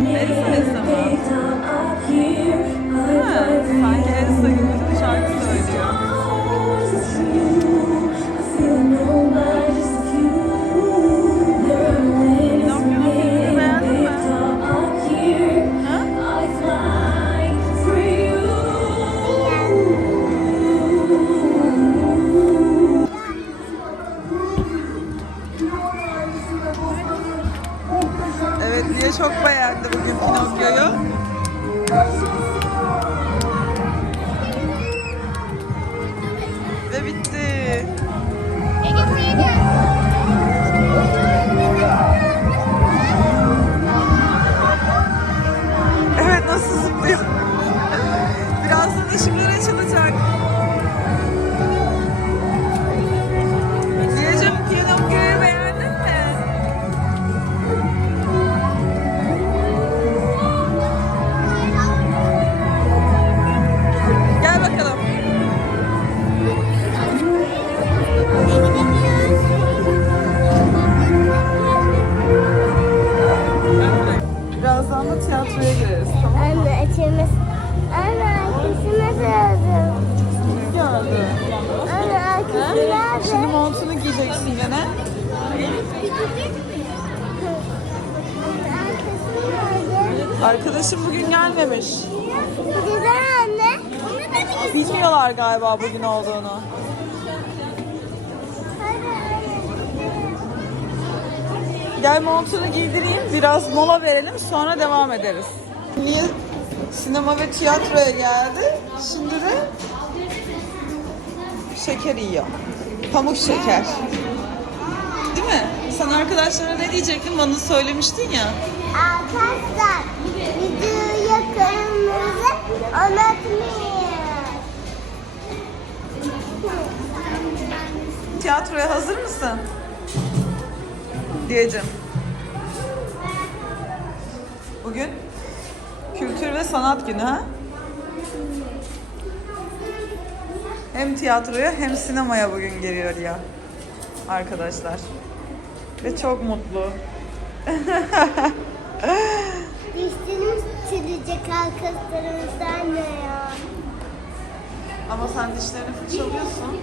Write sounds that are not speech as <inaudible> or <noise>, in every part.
Mi? Elsa Elsa mı? Ha, sanki Arkadaşım bugün gelmemiş. Neden anne? Bilmiyorlar galiba bugün olduğunu. Gel montunu giydireyim, biraz mola verelim, sonra devam ederiz. Niye sinema ve tiyatroya geldi? Şimdi de şeker yiyor. Pamuk şeker. Değil mi? Sen arkadaşlara ne diyecektin? Bana söylemiştin ya. Arkadaşlar videoya kırmızı unutmayın. Tiyatroya hazır mısın? Diyeceğim. Bugün kültür ve sanat günü ha? Hem tiyatroya hem sinemaya bugün geliyor ya arkadaşlar. Ve çok mutlu. <laughs> Dişlerimiz çürüyecek arkadaşlarımızdan ne ya? Ama sen dişlerini fırçalıyorsun.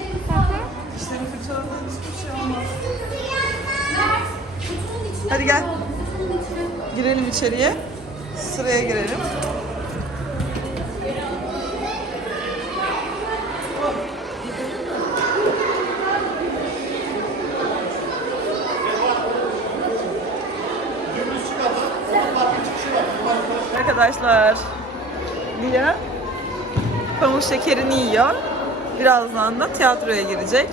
Dişlerini fırçaladığın hiçbir şey olmaz. Hadi gel. Girelim içeriye. Sıraya girelim. Arkadaşlar, Lia pamuk şekerini yiyor. Birazdan da tiyatroya girecek.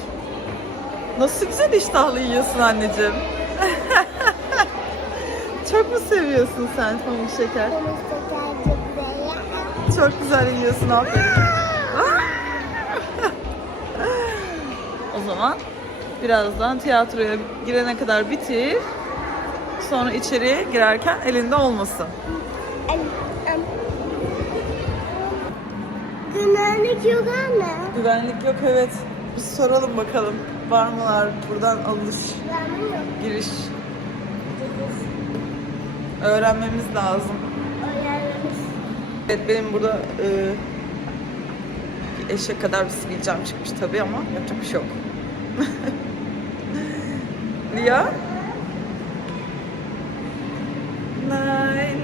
Nasıl güzel iştahlı yiyorsun anneciğim. <laughs> Çok mu seviyorsun sen pamuk şeker? Çok güzel yiyorsun aferin. <laughs> o zaman birazdan tiyatroya girene kadar bitir. Sonra içeriye girerken elinde olmasın. Güvenlik yok anne. Güvenlik yok evet. Biz soralım bakalım. Var mılar buradan alış, Güvenlik yok. giriş. Öğrenmemiz lazım. Öğrenmiş. Evet benim burada e, bir eşek kadar bir sivilcem çıkmış tabii ama yapacak bir şey yok. <laughs> Lia? Lay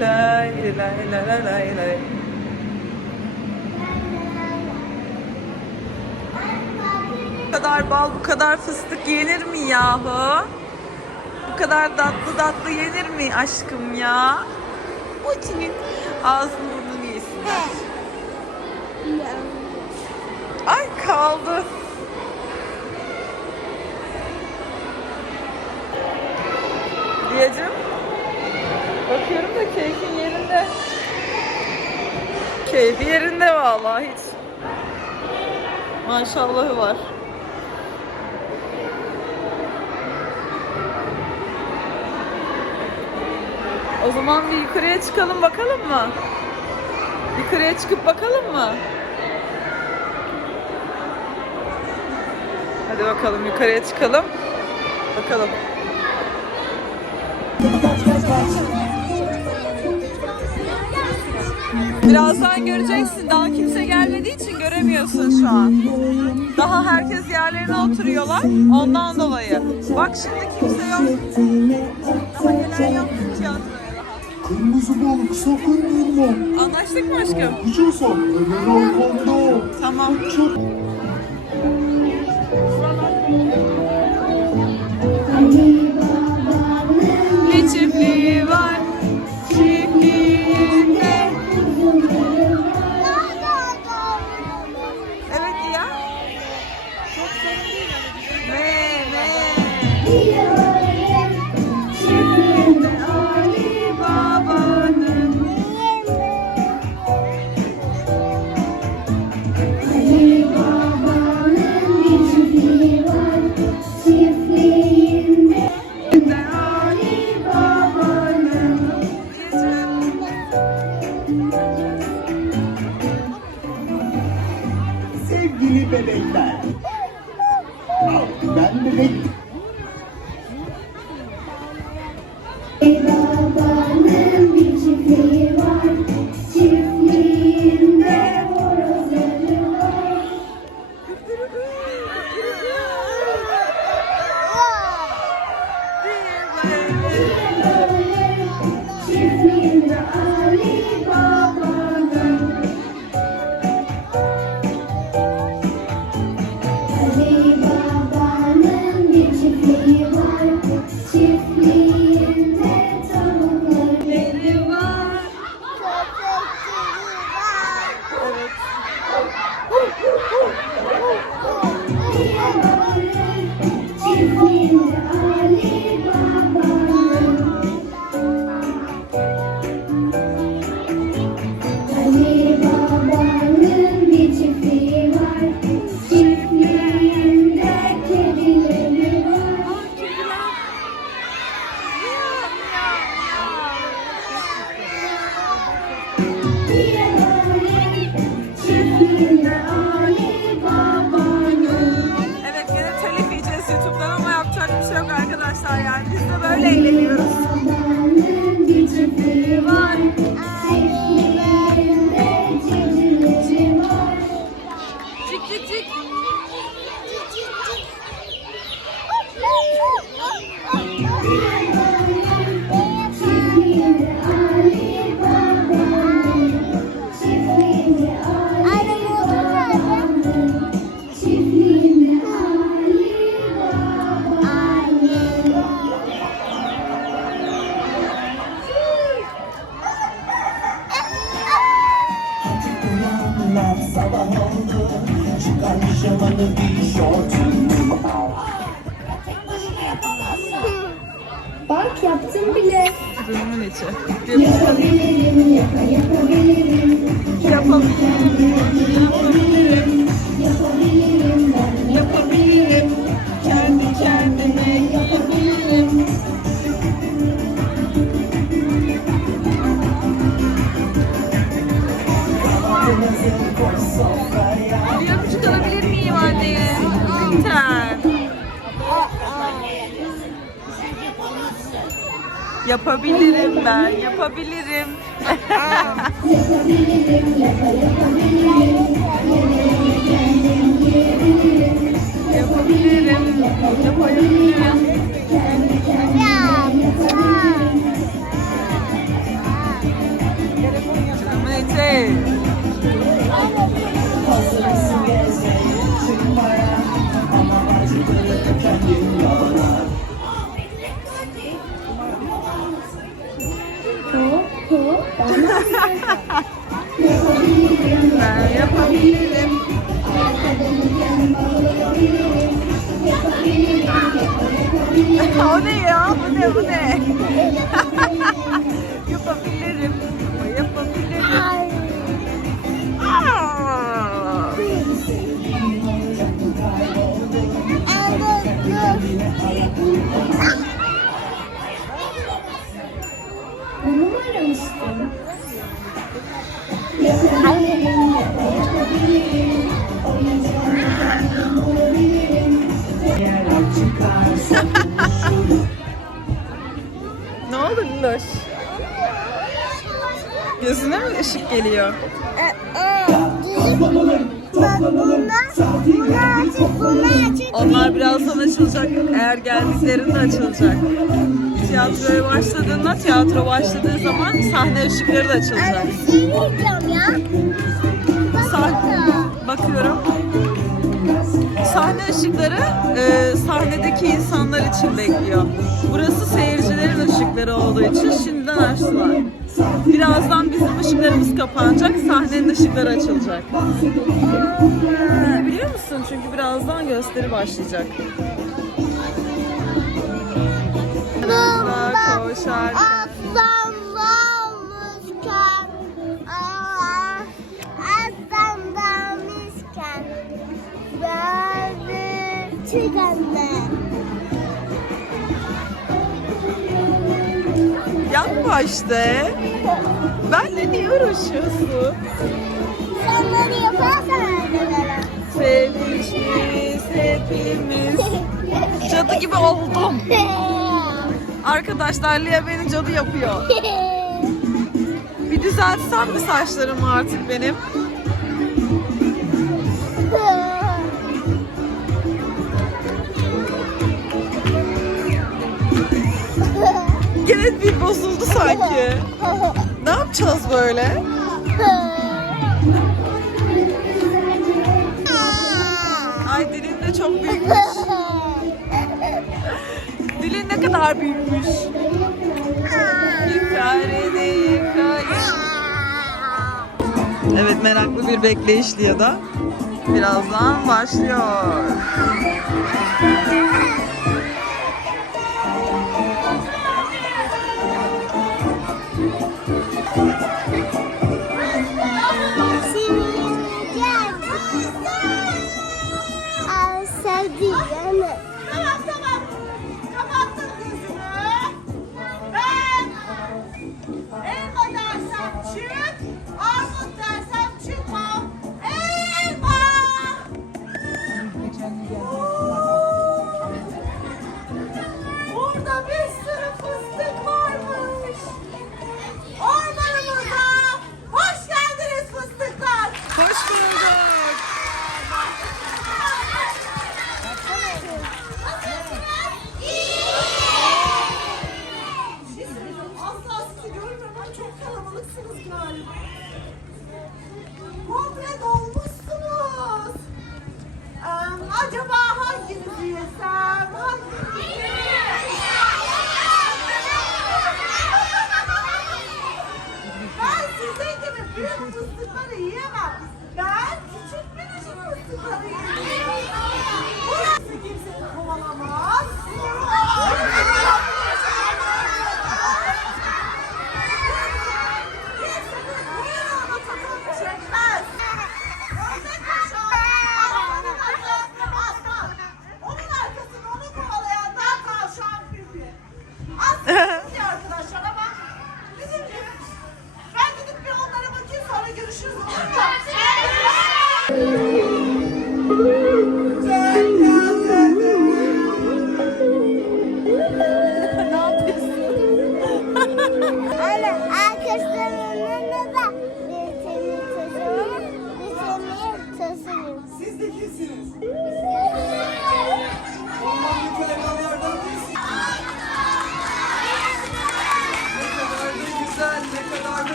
Bu kadar bal, bu kadar fıstık yenir mi yahu? Bu kadar tatlı tatlı yenir mi aşkım ya? O senin ağzını burnunu yesinler. Ay kaldı. Diyeceğim. Bakıyorum da keyfin yerinde. Keyfi yerinde vallahi hiç. Maşallahı var. O zaman bir yukarıya çıkalım bakalım mı? Yukarıya çıkıp bakalım mı? Hadi bakalım yukarıya çıkalım. Bakalım. Birazdan göreceksin. Daha kimse gelmediği için göremiyorsun şu an. Daha herkes yerlerine oturuyorlar. Ondan dolayı. Bak şimdi kimse yok. Daha gelen yok. Kırmızı balık sakın durma. Anlaştık mı aşkım? Uçursan ömer arkamda. Tamam. Uçur. Çiftliği var. Yapabilirim ben, yapabilirim. <laughs> yapabilirim, yapabilirim. yapabilirim 어디요? 무대 무대 ışık geliyor? Onlar birazdan açılacak. Eğer geldiklerinde açılacak. Tiyatroya başladığında, tiyatro başladığı zaman sahne ışıkları da açılacak. Sahne, bakıyorum. Sahne ışıkları e, sahnedeki insanlar için bekliyor. Burası seyircilerin ışıkları olduğu için şimdiden açtılar. Birazdan bizim ışıklarımız kapanacak, sahnenin ışıkları açılacak. Biliyor musun? Çünkü birazdan gösteri başlayacak. Koşar. Çıkanlar. Yapma işte. Benle niye uğraşıyorsun? Onları yaparsan öldürürüm. Sevmişiz hepimiz. <laughs> Cadı gibi oldum. <laughs> Arkadaşlar Lia beni cadı yapıyor. <laughs> Bir düzeltsem mi saçlarımı artık benim? Sanki. Ne yapacağız böyle? Ay dilin de çok büyükmüş. Dilin ne kadar büyükmüş. Yukarıda yukarı. Evet meraklı bir bekleyiş Lia'da. Birazdan başlıyor.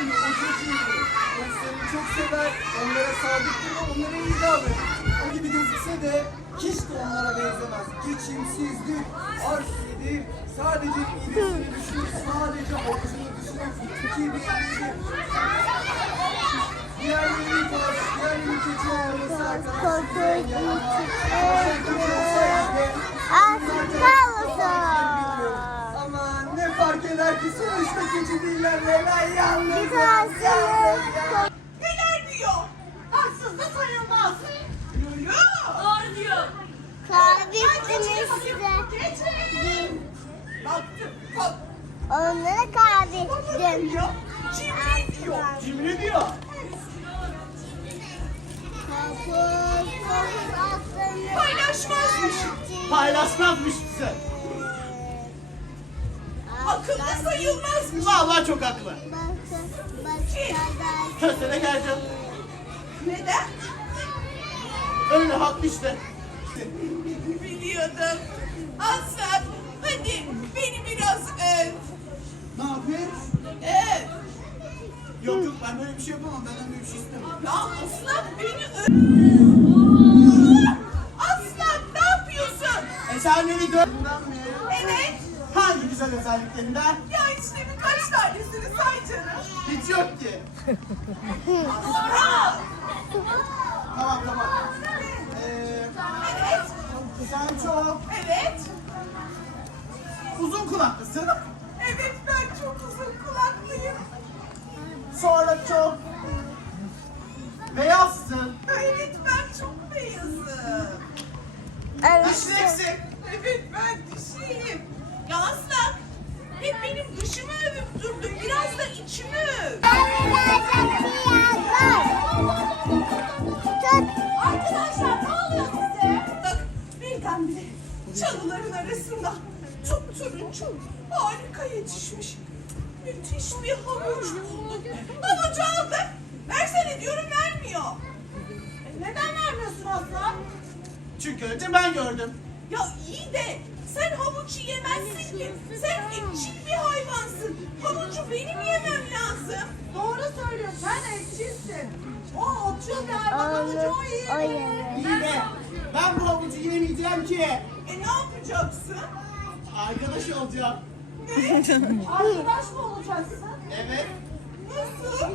Gibi o çocuğu. Dostlarını çok sever, onlara sadıktır ve onlara iyi davranır. O gibi gözükse de hiç de onlara benzemez. Geçimsizdir, arsizdir, sadece midesini düşünür, sadece havucunu düşünür, kibirlidir. Diğerlerinin tarz, diğerlerinin keçi olması arkadaşlar. Aman ne fark eder ki sonuçta keçi değiller ve ben yalnızım. Neler diyor? Haksız da sayılmaz. Doğru diyor. Kaybettim size. Geçin. Baktım. Bak. Onları kaybettim. Ya. Cimri diyor. Cimri diyor. Dokuz aslanı. Paylaşmazmış. Paylaşmazmış bize. Akıllı sayılmazmış. Vallahi çok haklı. Kösene geleceğim. Neden? Öyle haklı işte. Biliyordum. Aslan hadi beni biraz öv. Ne yapıyoruz? Öv. Yok yok ben böyle bir şey yapamam. Benden böyle bir şey istemem. Ya aslan beni öv. Aslan ne yapıyorsun? E sen beni dövdünden mi? Evet. Hangi güzel özelliklerinden? Ya işte birkaç tanesini say canım. Hiç yok ki. Aa, Tamam tamam. Ee, Evet. sen çok Evet. uzun kulaklısın. Evet ben çok uzun kulaklıyım. Sonra çok beyazsın. Evet ben çok beyazım. Dişli eksik. Evet ben dişiyim. Ya aslan hep benim dışımı övüp durdun. Biraz da içimi öv. Arkadaşlar ne oluyor size? Bak birdenbire çalıların arasında turuncu harika yetişmiş. Müthiş bir havuç bulduk. Havucu aldık. Versene diyorum vermiyor. E, neden vermiyorsun Aslan? Çünkü önce ben gördüm. Ya iyi de sen havuç yemezsin ki. Sen etçil bir hayvansın. Havucu benim yemem lazım. Doğru söylüyorsun. Sen etçilsin. O otçul bir hayvan havucu o yiyor. İyi de ben bu havucu yemeyeceğim ki. E ne yapacaksın? Arkadaş olacağım. Arkadaş mı olacaksın? Evet. Nasıl?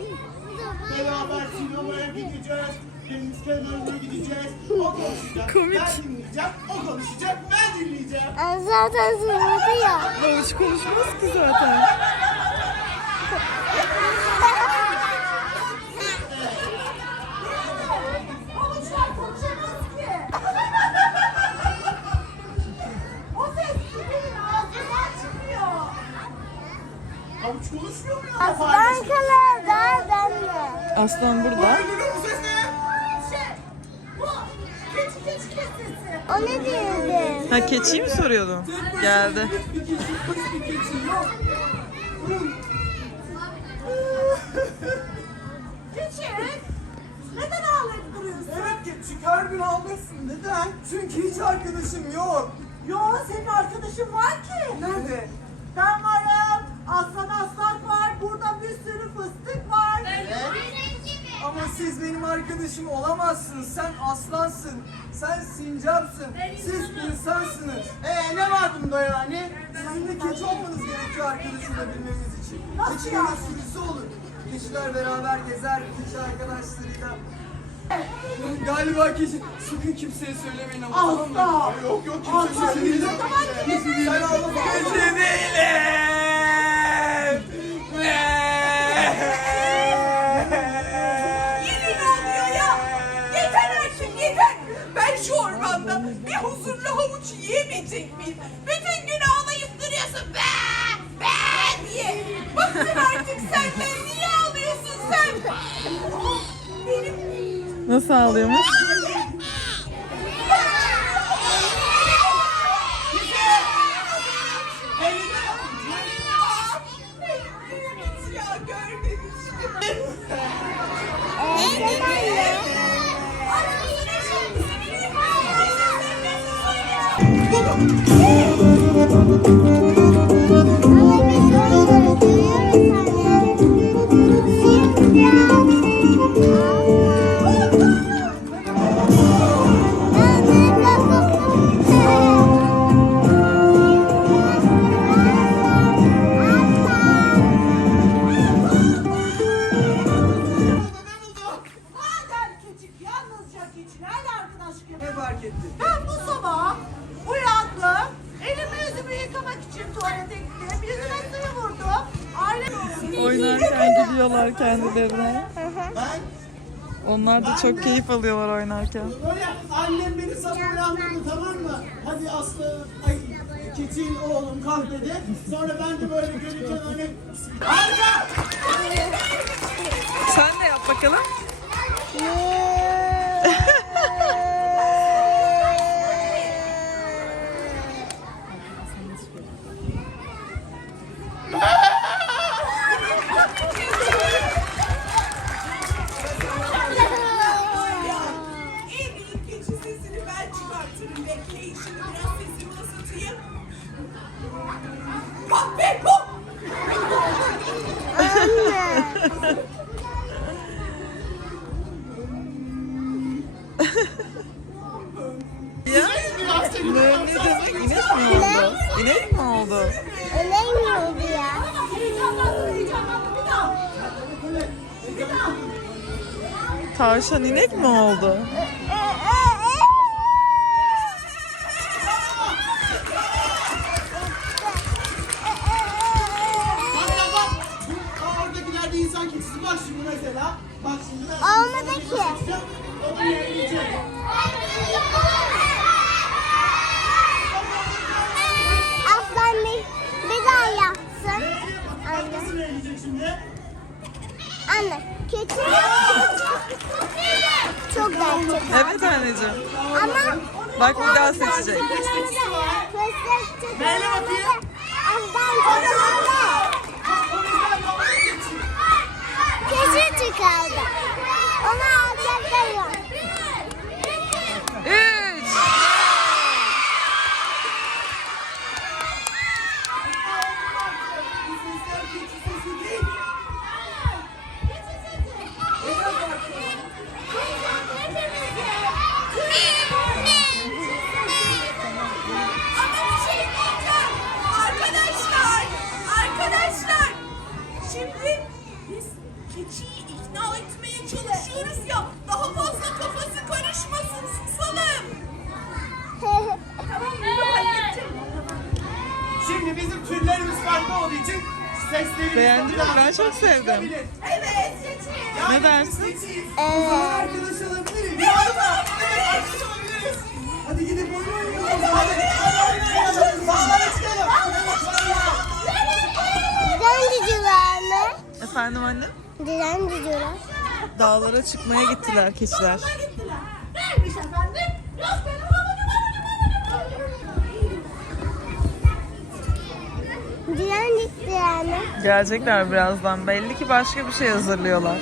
Beraber sinemaya gideceğiz. Deniz kenarına gideceğiz. O konuşacak. Ben dinleyeceğim. O konuşacak. Ben dinleyeceğim. Zaten sınırdı ya. Havuç konuşmaz ki zaten. Havuç konuşmuyor mu ya? Aslan kadar daha benle. Aslan burada. Keçiyi mi başına Geldi. keçi, neden ağlayıp duruyorsun? Evet keçi her gün ağlıyorsun. Neden? Çünkü hiç arkadaşım yok. Yo, senin arkadaşın var ki. Nerede? Arkadaşım olamazsınız. Sen aslansın. Sen sincapsın. Siz insansınız. Ee ne var bunda yani? Sizin de keçi olmanız gerekiyor arkadaş olabilmemiz için. Yani? sürüsü olur. Keçiler beraber gezer keçi arkadaşlarıyla. Galiba keçi. Sakın kimseye söylemeyin ama. Asla. Yok yok kimse Asla. Sen. Keçi değilim. Huzurlu havuç yiyemeyecek miyim? Bütün gün ağlayıp duruyorsun. Be! Be! diye. Bıktım artık senden. Niye ağlıyorsun sen? Benim Nasıl ağlıyormuş? Oynarken gidiyorlar kendilerine. Ben Onlar da çok keyif alıyorlar oynarken. Böyle annem beni sabah uyandırdı tamam mı? Hadi Aslı, ay keçin oğlum kalk dedi. Sonra ben de böyle görürken hani Harika! Sen de yap bakalım. En Ya ne, ne demek? İnek mi oldu? İnek mi oldu? Öyle mi oldu ya? Tavşan inek mi oldu? Çok gerçek. Evet anneciğim. Ama Bak bir daha seçecek. Neyle bakayım? Keçi çıkardı. Onu alacaklar yok. Farklı olduğu için seslerimiz Beğendin mi? Ben çok sevdim. Evet. Yani Ne dersin? Evet. Arkadaş olabiliriz. Ya da evet arkadaş olabiliriz. Hadi gidip oyun oynayalım. Hadi hadi oynayalım. Sağlara çıkalım. Direnciciler mi? Efendim anne? Direnciciler. Dağlara çıkmaya gittiler keçiler. Mi? Gelecekler birazdan. Belli ki başka bir şey hazırlıyorlar.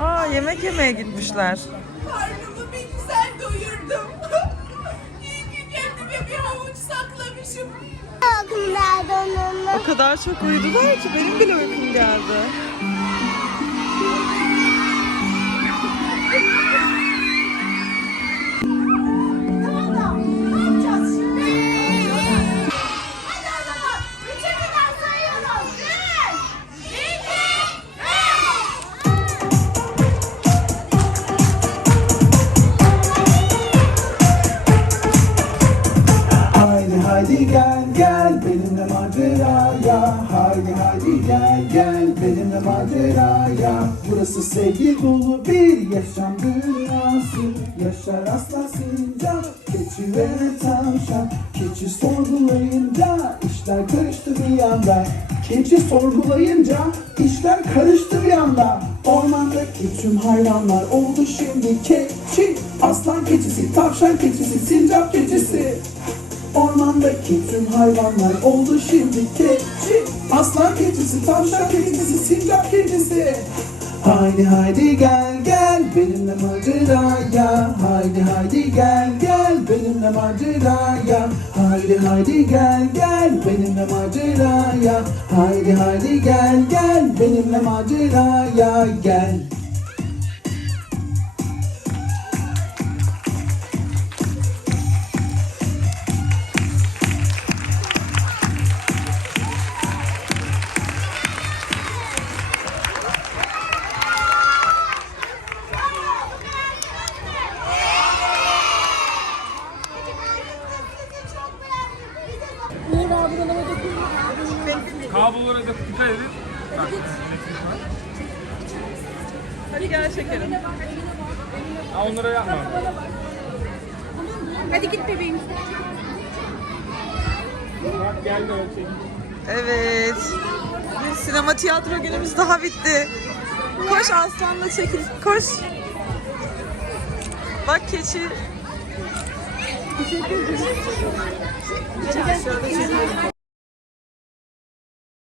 Aa yemek yemeye gitmişler. Karnımı bir güzel doyurdum. <laughs> İyi ki kendime bir havuç saklamışım. O kadar çok uyudular ki benim bile uykum geldi. Tavşan Keçi sorgulayınca işler karıştı bir anda Keçi sorgulayınca işler karıştı bir anda Ormandaki tüm hayvanlar oldu şimdi. Keçi Aslan keçisi, tavşan keçisi, sincap keçisi. Ormandaki tüm hayvanlar oldu şimdi. Keçi Aslan keçisi, tavşan keçisi, sincap keçisi Haydi haydi gel gel benimle maceraya Haydi haydi gel gel benimle maceraya Haydi haydi gel gel benimle maceraya Haydi haydi gel gel benimle maceraya gel çekil. Koş. Bak keçi.